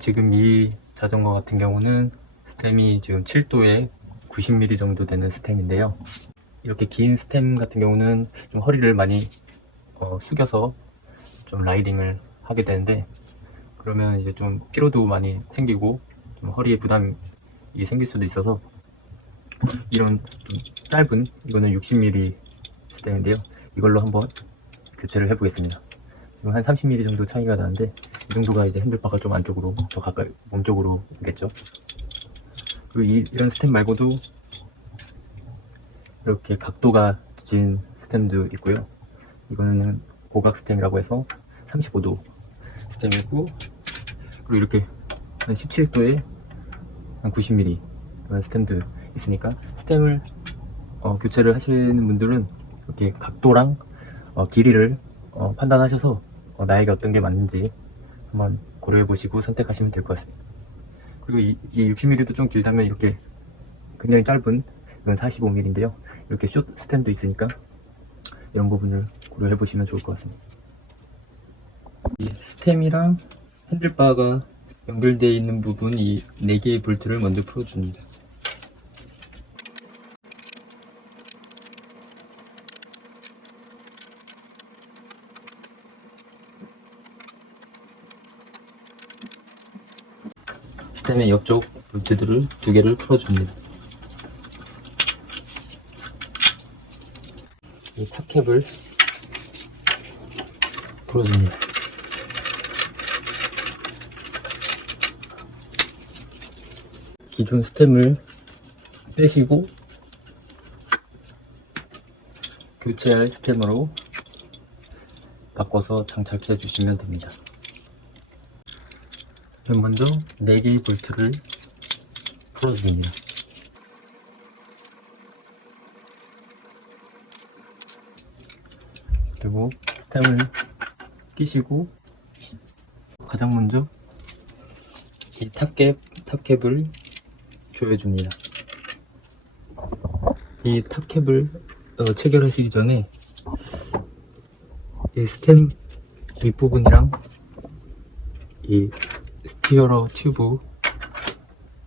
지금 이 자전거 같은 경우는 스템이 지금 7도에 90mm 정도 되는 스템인데요. 이렇게 긴 스템 같은 경우는 좀 허리를 많이 숙여서 좀 라이딩을 하게 되는데, 그러면 이제 좀 피로도 많이 생기고 좀 허리에 부담이 생길 수도 있어서 이런 좀 짧은, 이거는 60mm 스템인데요. 이걸로 한번 교체를 해보겠습니다. 지금 한 30mm 정도 차이가 나는데, 이 정도가 이제 핸들바가 좀 안쪽으로 더 가까이 몸쪽으로 오겠죠. 그리고 이런 스템 말고도 이렇게 각도가 진 스템도 있고요. 이거는 고각 스템이라고 해서 35도 스템이고, 그리고 이렇게 한 17도에 한 90mm 그런 스템도 있으니까, 스템을 교체를 하시는 분들은 이렇게 각도랑 길이를 판단하셔서 나에게 어떤 게 맞는지 한번 고려해 보시고 선택하시면 될 것 같습니다. 그리고 이 60mm도 좀 길다면 이렇게 굉장히 짧은, 이건 45mm인데요. 이렇게 숏 스템도 있으니까 이런 부분을 고려해 보시면 좋을 것 같습니다. 이 스템이랑 핸들바가 연결되어 있는 부분, 이 4개의 볼트를 먼저 풀어줍니다. 스템의 옆쪽 볼트들을 2개를 풀어줍니다. 이 탑캡을 풀어줍니다. 기존 스템을 빼시고 교체할 스템으로 바꿔서 장착해 주시면 됩니다. 먼저 4개의 볼트를 풀어줍니다. 그리고 스템을 끼시고, 가장 먼저 이 탑캡을 조여줍니다. 이 탑캡을 체결하시기 전에 이 스템 윗부분이랑 이 스티어러 튜브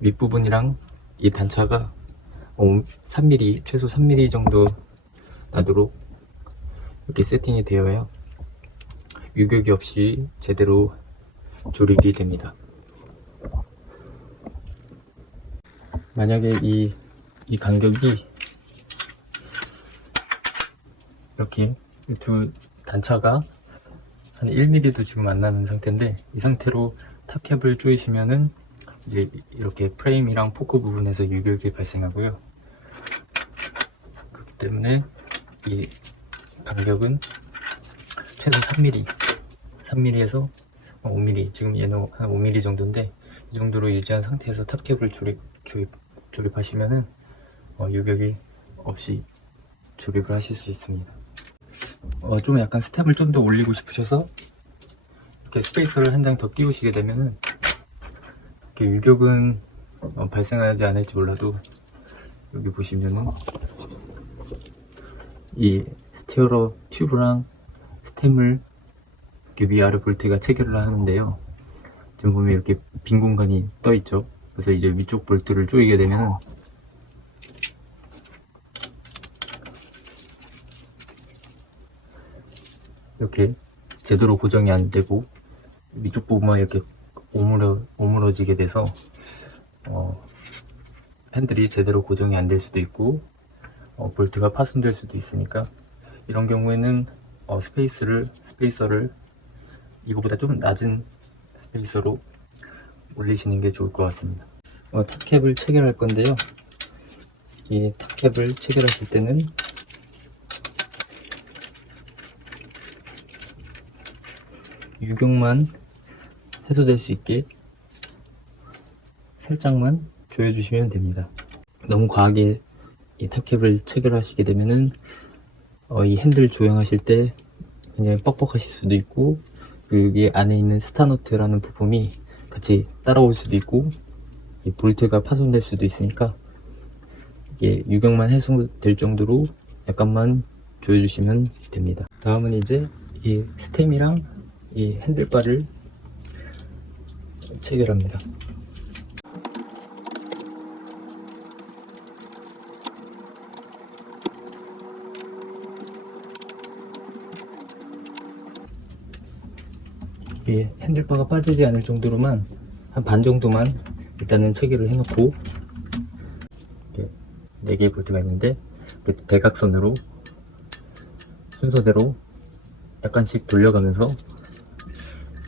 밑부분이랑 이 단차가 3mm, 최소 3mm 정도 나도록 이렇게 세팅이 되어야 유격이 없이 제대로 조립이 됩니다. 만약에 이 간격이 이렇게 두 단차가 한 1mm도 지금 안 나는 상태인데, 이 상태로 탑캡을 조이시면은 이제 이렇게 프레임이랑 포크 부분에서 유격이 발생하고요. 그렇기 때문에 이 간격은 최소 3mm에서 5mm, 지금 얘는 한 5mm 정도인데, 이 정도로 유지한 상태에서 탑캡을 조립하시면은 유격이 없이 조립을 하실 수 있습니다. 좀 약간 스텝을 좀 더 올리고 싶으셔서 이렇게 스페이서를 한 장 더 끼우시게 되면은, 이렇게 유격은 발생하지 않을지 몰라도 여기 보시면은 이 스티어러 튜브랑 스템을 이렇게 위아래 볼트가 체결을 하는데요. 지금 보면 이렇게 빈 공간이 떠 있죠. 그래서 이제 위쪽 볼트를 조이게 되면은 이렇게 제대로 고정이 안 되고 위쪽 부분만 이렇게 오므러지게 돼서 핸들이 제대로 고정이 안 될 수도 있고 볼트가 파손될 수도 있으니까, 이런 경우에는 스페이서를 이거보다 좀 낮은 스페이서로 올리시는 게 좋을 것 같습니다. 탑캡을 체결할 건데요. 이 탑캡을 체결하실 때는 유격만 해소될 수 있게 살짝만 조여주시면 됩니다. 너무 과하게 이 탑캡을 체결하시게 되면은 이 핸들 조형하실 때 굉장히 뻑뻑하실 수도 있고, 여기 안에 있는 스타너트라는 부품이 같이 따라올 수도 있고, 이 볼트가 파손될 수도 있으니까 이게 유격만 해소될 정도로 약간만 조여주시면 됩니다. 다음은 이제 이 스템이랑 이 핸들바를 체결합니다. 이 핸들바가 빠지지 않을 정도로만 한 반 정도만 일단은 체결을 해놓고, 이렇게 4개의 볼트가 있는데 이렇게 대각선으로 순서대로 약간씩 돌려가면서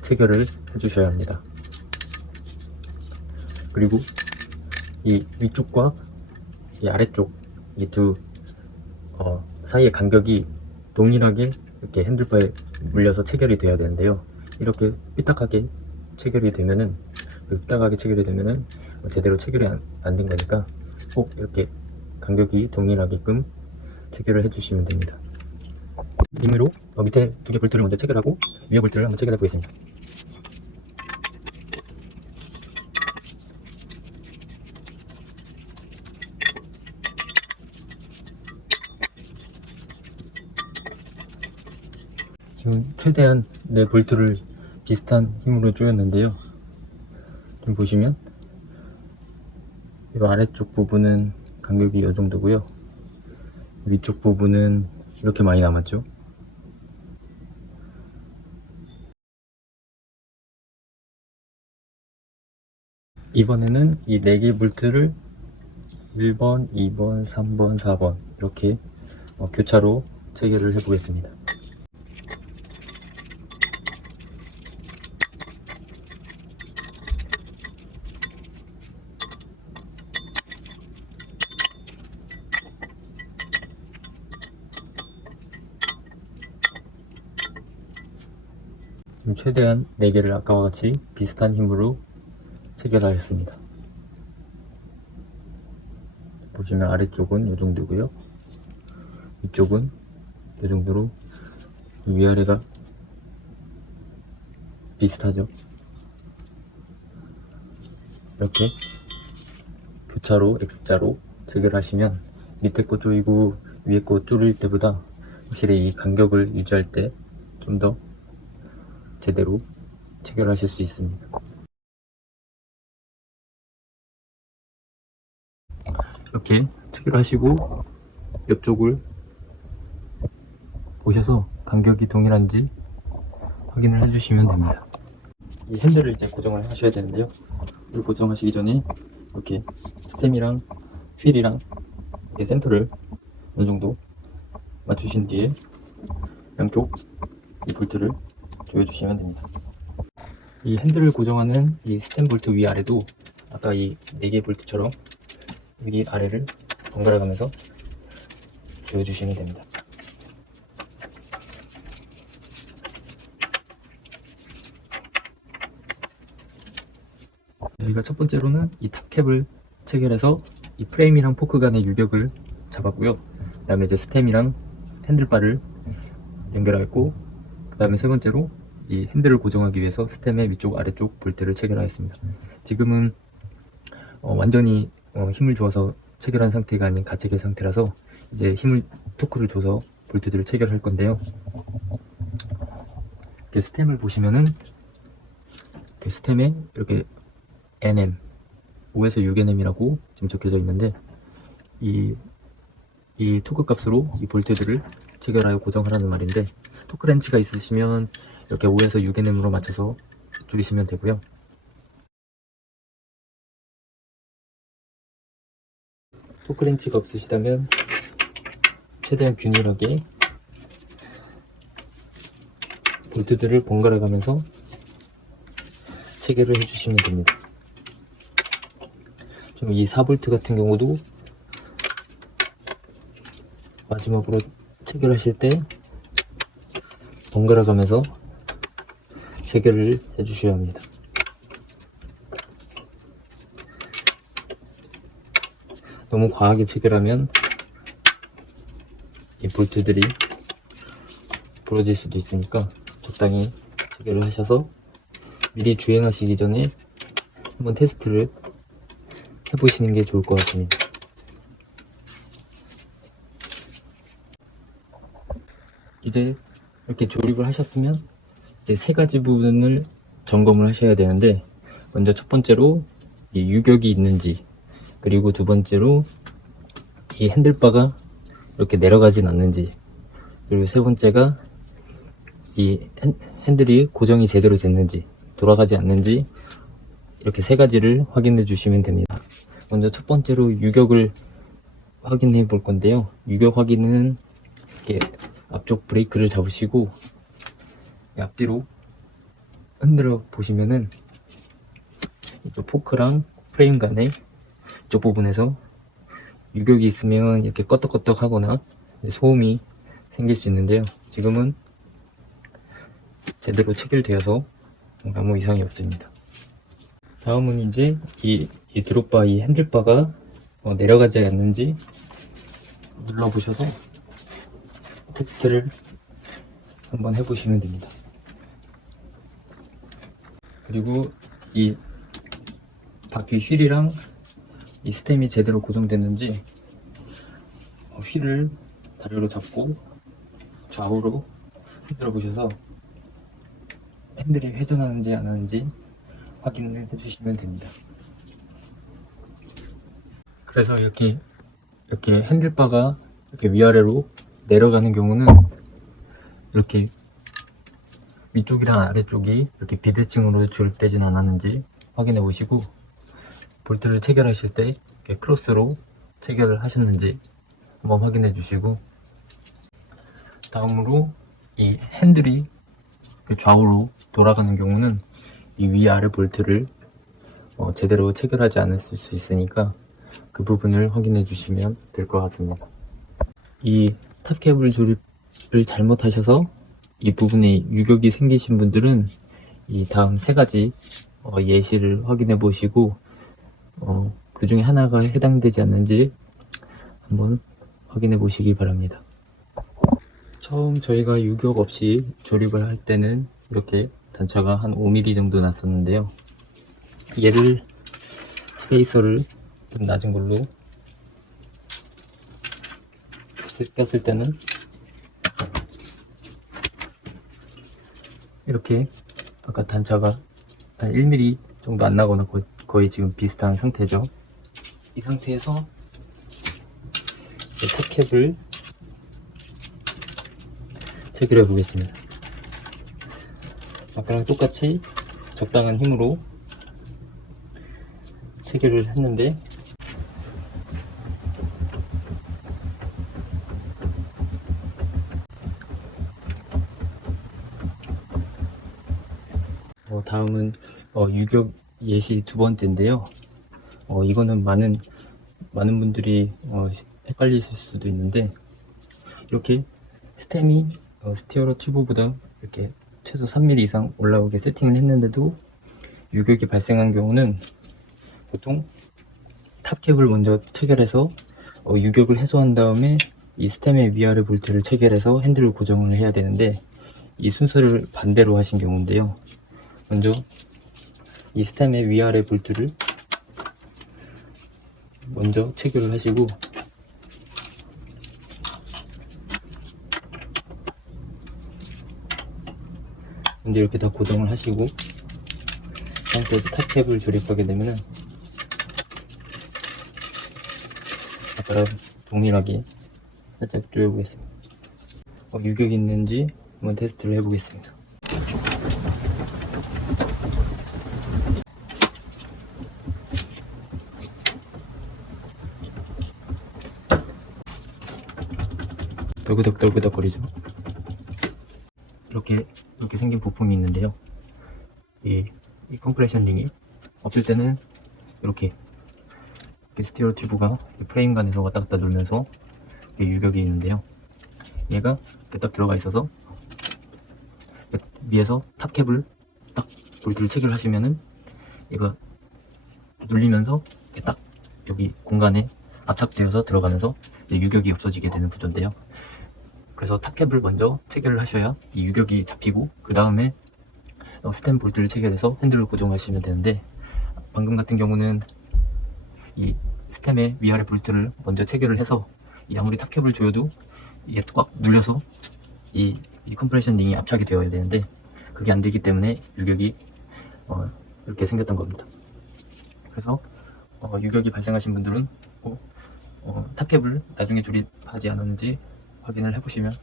체결을 해주셔야 합니다. 그리고 이 위쪽과 이 아래쪽 이 두 사이의 간격이 동일하게 이렇게 핸들바에 물려서 체결이 되어야 되는데요. 이렇게 삐딱하게 체결이 되면은 제대로 체결이 안 된 거니까 꼭 이렇게 간격이 동일하게끔 체결을 해주시면 됩니다. 임의로 밑에 2개 볼트를 먼저 체결하고 위에 볼트를 한번 체결해 보겠습니다. 지금 최대한 네 볼트를 비슷한 힘으로 조였는데요. 지금 보시면 이 아래쪽 부분은 간격이 이 정도고요. 위쪽 부분은 이렇게 많이 남았죠. 이번에는 이 4개 볼트를 1번, 2번, 3번, 4번 이렇게 교차로 체결을 해 보겠습니다. 지금 최대한 4개를 아까와 같이 비슷한 힘으로 체결하였습니다. 보시면 아래쪽은 이 정도고요. 위쪽은 이 정도로 위아래가 비슷하죠. 이렇게 교차로 X자로 체결하시면 밑에 거 조이고 위에 거 조일 때보다 확실히 이 간격을 유지할 때 좀 더 제대로 체결하실 수 있습니다. 이렇게 체결하시고 옆쪽을 보셔서 간격이 동일한지 확인을 해주시면 됩니다. 이 핸들을 이제 고정을 하셔야 되는데요. 이걸 고정하시기 전에 이렇게 스템이랑 휠이랑 이렇게 센터를 어느 정도 맞추신 뒤에 양쪽 이 볼트를 조여주시면 됩니다. 이 핸들을 고정하는 이 스템 볼트 위아래도 아까 이 4개 볼트처럼 위 아래를 번갈아 가면서 조여주시면 됩니다. 저희가 첫 번째로는 이 탑캡을 체결해서 이 프레임이랑 포크 간의 유격을 잡았고요. 그 다음에 이제 스템이랑 핸들바를 연결하였고, 그 다음에 세 번째로 이 핸들을 고정하기 위해서 스템의 위쪽 아래쪽 볼트를 체결하였습니다. 지금은 완전히 힘을 주어서 체결한 상태가 아닌 가체결 상태라서 이제 토크를 줘서 볼트들을 체결할 건데요. 이렇게 스템을 보시면은 이렇게 스템에 이렇게 NM 5에서 6NM이라고 지금 적혀져 있는데 이 토크 값으로 이 볼트들을 체결하여 고정하라는 말인데, 토크 렌치가 있으시면 이렇게 5에서 6NM으로 맞춰서 조이시면 되고요. 토크 렌치가 없으시다면 최대한 균일하게 볼트들을 번갈아 가면서 체결을 해주시면 됩니다. 지금 이 4볼트 같은 경우도 마지막으로 체결하실 때 번갈아 가면서 체결을 해주셔야 합니다. 너무 과하게 체결하면 이 볼트들이 부러질 수도 있으니까 적당히 체결을 하셔서 미리 주행하시기 전에 한번 테스트를 해보시는 게 좋을 것 같습니다. 이제 이렇게 조립을 하셨으면 이제 3가지 부분을 점검을 하셔야 되는데, 먼저 첫 번째로 이 유격이 있는지, 그리고 두 번째로 이 핸들바가 이렇게 내려가진 않는지, 그리고 세 번째가 이 핸들이 고정이 제대로 됐는지, 돌아가지 않는지, 이렇게 세 가지를 확인해 주시면 됩니다. 먼저 첫 번째로 유격을 확인해 볼 건데요. 유격 확인은 이렇게 앞쪽 브레이크를 잡으시고 앞뒤로 흔들어 보시면은 이쪽 포크랑 프레임 간의 이쪽 부분에서 유격이 있으면 이렇게 껐덕껐덕 하거나 소음이 생길 수 있는데요. 지금은 제대로 체결되어서 아무 이상이 없습니다. 다음은 이제 이 드롭바, 이 핸들바가 내려가지 않는지 눌러보셔서 테스트를 한번 해보시면 됩니다. 그리고 이 바퀴 휠이랑 이 스템이 제대로 고정됐는지 휠을 다리로 잡고 좌우로 흔들어 보셔서 핸들이 회전하는지 안 하는지 확인을 해주시면 됩니다. 그래서 이렇게 핸들바가 이렇게 위아래로 내려가는 경우는 이렇게 위쪽이랑 아래쪽이 이렇게 비대칭으로 조립되진 않았는지 확인해 보시고, 볼트를 체결하실 때 이렇게 크로스로 체결을 하셨는지 한번 확인해 주시고, 다음으로 이 핸들이 좌우로 돌아가는 경우는 이 위아래 볼트를 제대로 체결하지 않았을 수 있으니까 그 부분을 확인해 주시면 될 것 같습니다. 이 탑케이블 조립을 잘못하셔서 이 부분에 유격이 생기신 분들은 이 다음 세 가지 예시를 확인해 보시고 그 중에 하나가 해당되지 않는지 한번 확인해 보시기 바랍니다. 처음 저희가 유격 없이 조립을 할 때는 이렇게 단차가 한 5mm 정도 났었는데요. 얘를 스페이서를 좀 낮은 걸로 꼈을 때는 이렇게 아까 단차가 한 1mm 정도 안 나거나 거의 지금 비슷한 상태죠. 이 상태에서 탑캡을 체결해 보겠습니다. 아까랑 똑같이 적당한 힘으로 체결을 했는데 다음은 유격 예시 두 번째인데요. 이거는 많은 분들이 헷갈리실 수도 있는데, 이렇게 스템이 스티어러 튜브보다 이렇게 최소 3mm 이상 올라오게 세팅을 했는데도 유격이 발생한 경우는 보통 탑캡을 먼저 체결해서 유격을 해소한 다음에 이 스템의 위아래 볼트를 체결해서 핸들을 고정을 해야 되는데, 이 순서를 반대로 하신 경우인데요. 먼저 이 스템의 위아래 볼트를 먼저 체결을 하시고, 먼저 이렇게 다 고정을 하시고 상태에서 탑캡을 조립하게 되면은 아까랑 동일하게 살짝 조여보겠습니다. 유격이 있는지 한번 테스트를 해보겠습니다. 떨그덕 거리죠. 이렇게 생긴 부품이 있는데요. 이 컴프레션 링이 없을 때는 이렇게 스티어 튜브가 프레임 간에서 왔다 갔다 돌면서 유격이 있는데요. 얘가 이렇게 딱 들어가 있어서 위에서 탑캡을 딱 볼트를 체결하시면은 얘가 눌리면서 이렇게 딱 여기 공간에 압착되어서 들어가면서 유격이 없어지게 되는 구조인데요. 그래서 탑캡을 먼저 체결을 하셔야 이 유격이 잡히고 그 다음에 스템 볼트를 체결해서 핸들을 고정하시면 되는데, 방금 같은 경우는 이 스템의 위아래 볼트를 먼저 체결을 해서 아무리 탑캡을 조여도 이게 꽉 눌려서 이 컴프레션 링이 압착이 되어야 되는데 그게 안 되기 때문에 유격이 이렇게 생겼던 겁니다. 그래서 유격이 발생하신 분들은 탑캡을 나중에 조립하지 않았는지 확인을 해보시면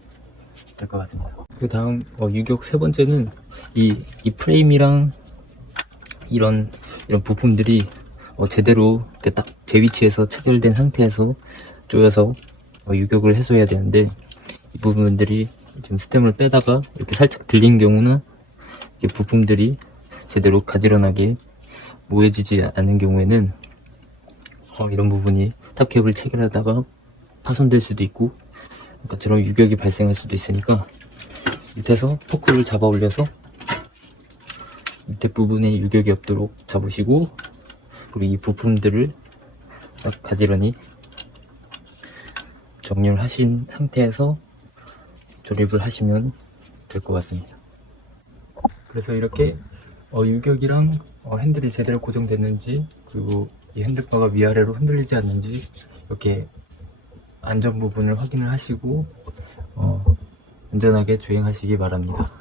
될 것 같습니다. 그 다음 유격 세 번째는 이 프레임이랑 이런 부품들이 제대로 이렇게 딱 제 위치에서 체결된 상태에서 조여서 유격을 해소해야 되는데, 이 부분들이 지금 스템을 빼다가 이렇게 살짝 들린 경우는 이렇게 부품들이 제대로 가지런하게 모여지지 않는 경우에는 이런 부분이 탑캡을 체결하다가 파손될 수도 있고, 아까처럼 유격이 발생할 수도 있으니까 밑에서 토크를 잡아 올려서 밑에 부분에 유격이 없도록 잡으시고, 그리고 이 부품들을 딱 가지런히 정렬 하신 상태에서 조립을 하시면 될 것 같습니다. 그래서 이렇게 유격이랑 핸들이 제대로 고정됐는지, 그리고 이 핸들바가 위아래로 흔들리지 않는지 이렇게 안전 부분을 확인을 하시고 안전하게 주행하시기 바랍니다.